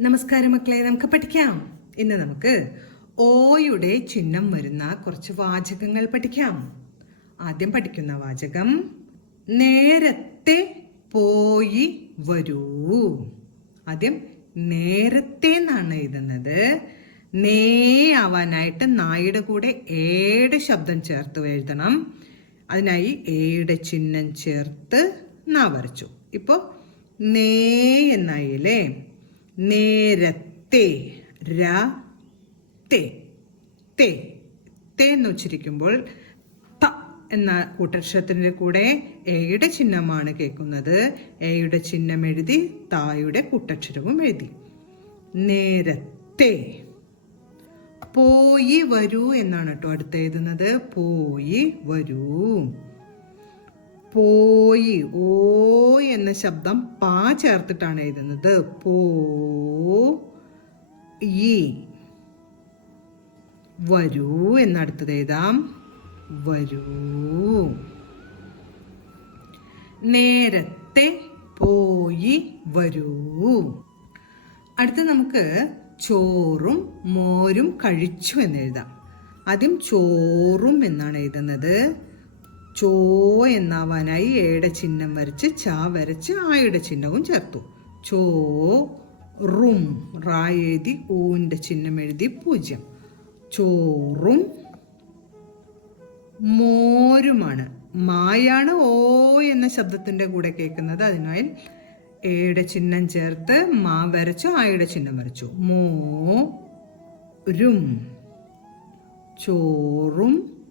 നമസ്കാരം മക്കളെ, നമുക്ക് പഠിക്കാം. ഇന്ന് നമുക്ക് ഓയുടെ ചിഹ്നം വരുന്ന കുറച്ച് വാചകങ്ങൾ പഠിക്കാം. ആദ്യം പഠിക്കുന്ന വാചകം നേരത്തെ പോയി വരൂ. ആദ്യം നേരത്തെ എന്നാണ് എഴുതുന്നത്. നേ ആവാനായിട്ട് നായുടെ കൂടെ ഏയുടെ ശബ്ദം ചേർത്ത് എഴുതണം. അതിനായി ഏയുടെ ചിഹ്നം ചേർത്ത് നാ വരച്ചു. ഇപ്പോൾ നേ എന്നായില്ലേ. നേരത്തെ തേ എന്ന് ഉച്ചരിക്കുമ്പോൾ ത എന്ന കൂട്ടക്ഷരത്തിന്റെ കൂടെ എയുടെ ചിഹ്നമാണ് കേൾക്കുന്നത്. എയുടെ ചിഹ്നം എഴുതി തായുടെ കൂട്ടക്ഷരവും എഴുതി. നേരത്തെ. പോയി വരൂ എന്നാണ് കേട്ടോ അടുത്ത് എഴുതുന്നത്. പോയി വരൂ. പോയി ഓ എന്ന ശബ്ദം പാ ചേർത്തിട്ടാണ് എഴുതുന്നത്. പോയി വരൂ എന്നടുത്തത് എഴുതാം. വരൂ. നേരത്തെ പോയി വരൂ. അടുത്ത് നമുക്ക് ചോറും മോരും കഴിച്ചു എന്ന് എഴുതാം. ആദ്യം ചോറും എന്നാണ് എഴുതുന്നത്. ചോ എന്നാവാനായി എയുടെ ചിഹ്നം വരച്ച് ചാ വരച്ച് ആയുടെ ചിഹ്നവും ചേർത്തു. ചോറും റാ എഴുതി ഊന്റെ ചിഹ്നം എഴുതി 0. ചോറും മോരുമാണ്. മായാണ് ഓ എന്ന ശബ്ദത്തിന്റെ കൂടെ കേൾക്കുന്നത്. അതിനാൽ എയുടെ ചിഹ്നം ചേർത്ത് മാ വരച്ചു ആയുടെ ചിഹ്നം വരച്ചു. മോരും. ചോറും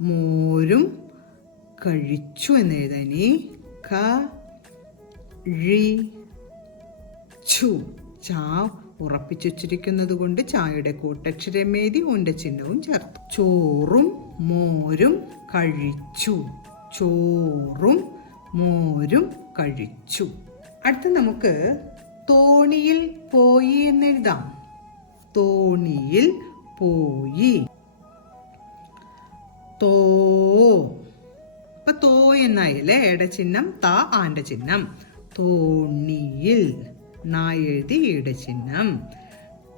മോരും കഴിച്ചു എന്ന് എഴുതാനി കഴിച്ചു. ചാ ഉറപ്പിച്ചുവച്ചിരിക്കുന്നത് കൊണ്ട് ചായയുടെ കൂട്ടക്ഷരം എഴുതി ഊന്റെ ചിഹ്നവും ചേർത്തു. ചോറും മോരും കഴിച്ചു. ചോറും മോരും കഴിച്ചു. അടുത്ത് നമുക്ക് തോണിയിൽ പോയി എന്നെഴുതാം. തോണിയിൽ പോയി. തോ തോ എന്നായില്ലേ. എയുടെ ചിഹ്നം താ ആന്റെ ചിഹ്നം. തോണിയിൽ നാ എഴുതി ഈയുടെ ചിഹ്നം.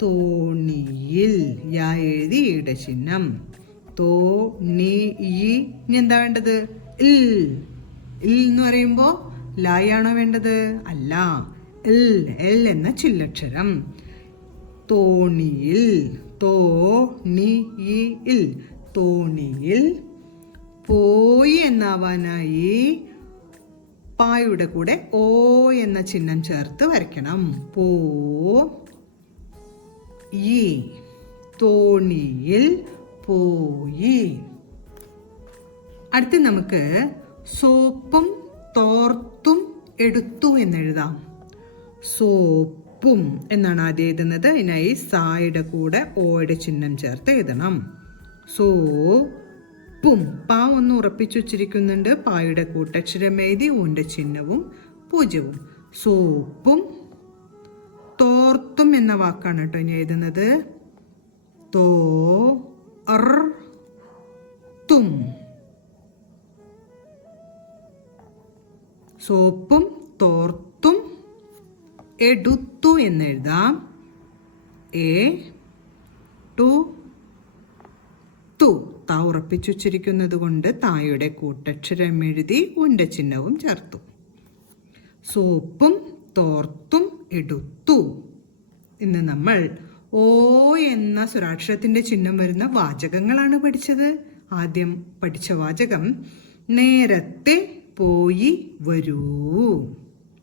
തോണിയിൽ യാ എഴുതി ഈയുടെ ചിഹ്നം. തോണി ഇനി എന്താ വേണ്ടത്? ഇൽ. ഇൽ എന്ന് പറയുമ്പോ ലായാണോ വേണ്ടത്? അല്ല, ഇൽ എൽ എന്ന ചില്ലക്ഷരം. തോണിയിൽ തോണിയിൽ തോണിയിൽ പോയി എന്നാവാനായി പായുടെ കൂടെ ഓ എന്ന ചിഹ്നം ചേർത്ത് വരയ്ക്കണം. പോയി. തോണിയിൽ പോയി. അടുത്ത് നമുക്ക് സോപ്പും തോർത്തും എടുത്തു എന്നെഴുതാം. സോപ്പും എന്നാണ് ആദ്യം എഴുതുന്നത്. അതിനായി സായുടെ കൂടെ ഓയുടെ ചിഹ്നം ചേർത്ത് എഴുതണം. സോപ്പും പാ ഒന്ന് ഉറപ്പിച്ചു വച്ചിരിക്കുന്നുണ്ട്. പായുടെ കൂട്ടക്ഷരം എഴുതി ഊന്റെ ചിഹ്നവും 0. സോപ്പും തോർത്തും എന്ന വാക്കാണ് കേട്ടോ ഇനി എഴുതുന്നത്. തോർത്തും. സോപ്പും തോർത്തും എടുത്തു എന്നെഴുതാം. താ ഉറപ്പിച്ചുവച്ചിരിക്കുന്നത് കൊണ്ട് തായുടെ കൂട്ടക്ഷരം എഴുതി ഊന്റെ ചിഹ്നവും ചേർത്തു. സോപ്പും തോർത്തും എടുത്തു. ഇന്ന് നമ്മൾ ഓ എന്ന സ്വരാക്ഷരത്തിന്റെ ചിഹ്നം വരുന്ന വാചകങ്ങളാണ് പഠിച്ചത്. ആദ്യം പഠിച്ച വാചകം നേരത്തെ പോയി വരൂ.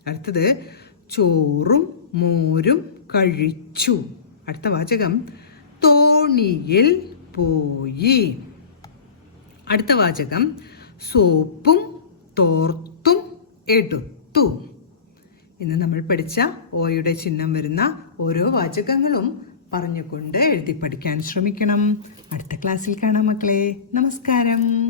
അടുത്തത് ചോറും മോരും കഴിച്ചു. അടുത്ത വാചകം തോണിയിൽ പോയി. അടുത്ത വാചകം സോപ്പും തോർത്തും എടുത്തു. ഇന്ന് നമ്മൾ പഠിച്ച ഓയുടെ ചിഹ്നം വരുന്ന ഓരോ വാചകങ്ങളും പറഞ്ഞുകൊണ്ട് എഴുതി പഠിക്കാൻ ശ്രമിക്കണം. അടുത്ത ക്ലാസ്സിൽ കാണാം മക്കളെ. നമസ്കാരം.